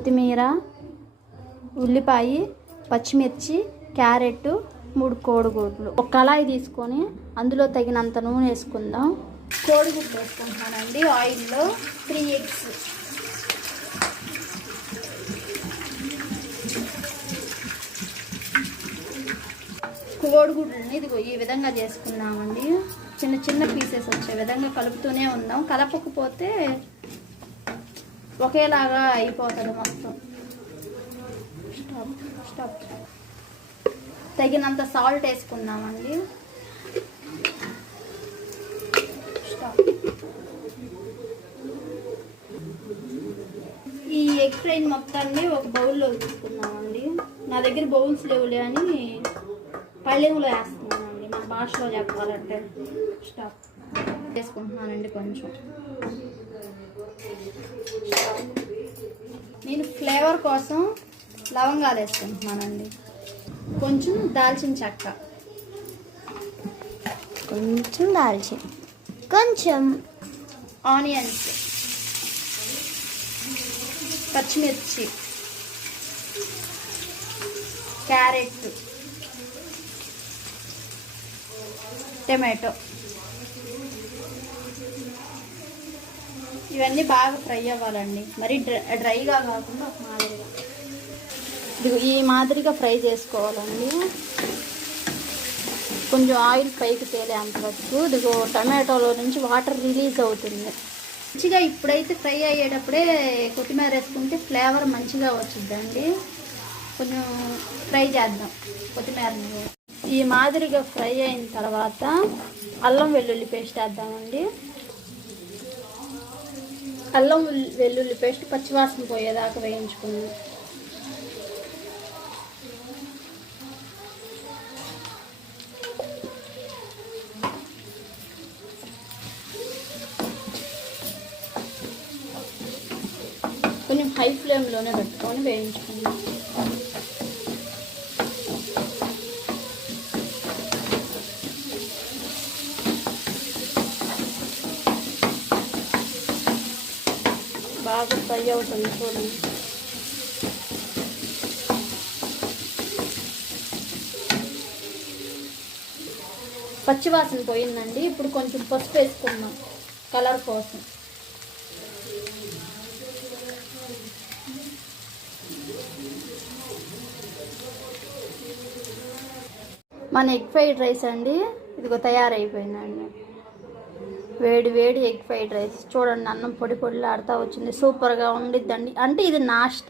కొత్తిమీర, ఉల్లిపాయ, పచ్చిమిర్చి, క్యారెట్, 3 కోడిగుడ్లు. ఒక కళాయి తీసుకొని అందులో తగినంత నూనె వేసుకుందాం. కోడిగుడ్లు వేసుకుంటున్నానండి. ఆయిల్లో 3 ఎగ్స్, కోడిగుడ్లని ఇదిగో ఈ విధంగా చేసుకున్నామండి. చిన్న చిన్న పీసెస్ వచ్చే విధంగా కలుపుతూనే ఉందాం. కలపకపోతే ఒకేలాగా అయిపోతుంది మొత్తం. స్టాప్. తగినంత సాల్ట్ వేసుకున్నామండి. ఈ ఎగ్ ఫ్రైని మొత్తాన్ని ఒక బౌల్లో తీసుకున్నామండి. నా దగ్గర బౌల్స్ లేవులే అని పళ్ళెంలో వేస్తున్నానండి. మన భాషలో చెప్పాలంటే స్టాప్ వేసుకుంటున్నానండి. కొంచెం నేను ఫ్లేవర్ కోసం లవంగాలు వేసుకుంటున్నానండి. కొంచెం దాల్చిన చెక్క, కొంచెం ఆనియన్స్, పచ్చిమిర్చి, క్యారెట్, టమాటో ఇవన్నీ బాగా ఫ్రై అవ్వాలండి. మరి డ్రైగా కాకుండా ఒక మాదిరిగా ఈ మాదిరిగా ఫ్రై చేసుకోవాలండి. కొంచెం ఆయిల్ పైకి తేలేంత వరకు ఇదిగో టమాటోలో నుంచి వాటర్ రిలీజ్ అవుతుంది. మంచిగా ఇప్పుడైతే ఫ్రై అయ్యేటప్పుడే కొత్తిమీర వేసుకుంటే ఫ్లేవర్ మంచిగా వచ్చిందండి. కొంచెం ఫ్రై చేద్దాం కొత్తిమీరని. ఈ మాదిరిగా ఫ్రై అయిన తర్వాత అల్లం వెల్లుల్లి పేస్ట్ వేద్దామండి. అల్లం వెల్లుల్లి పేస్ట్ పచ్చివాసన పోయేదాకా వేయించుకున్నాం. కొంచెం హై ఫ్లేమ్లోనే పెట్టుకొని వేయించుకున్నాం. బాగా ఫ్రై అవుతుంది చూడండి. పచ్చివాసన పోయిందండి. ఇప్పుడు కొంచెం పసుపు వేసుకున్నాం కలర్ కోసం. మన ఎగ్ ఫ్రైడ్ రైస్ అండి ఇదిగో తయారైపోయిందండి. వేడి వేడి ఎగ్ ఫ్రైడ్ రైస్ చూడండి. అన్నం పొడి పొడిలాడుతూ వచ్చింది. సూపర్గా ఉండిద్దండి. అంటే ఇది నాస్ట్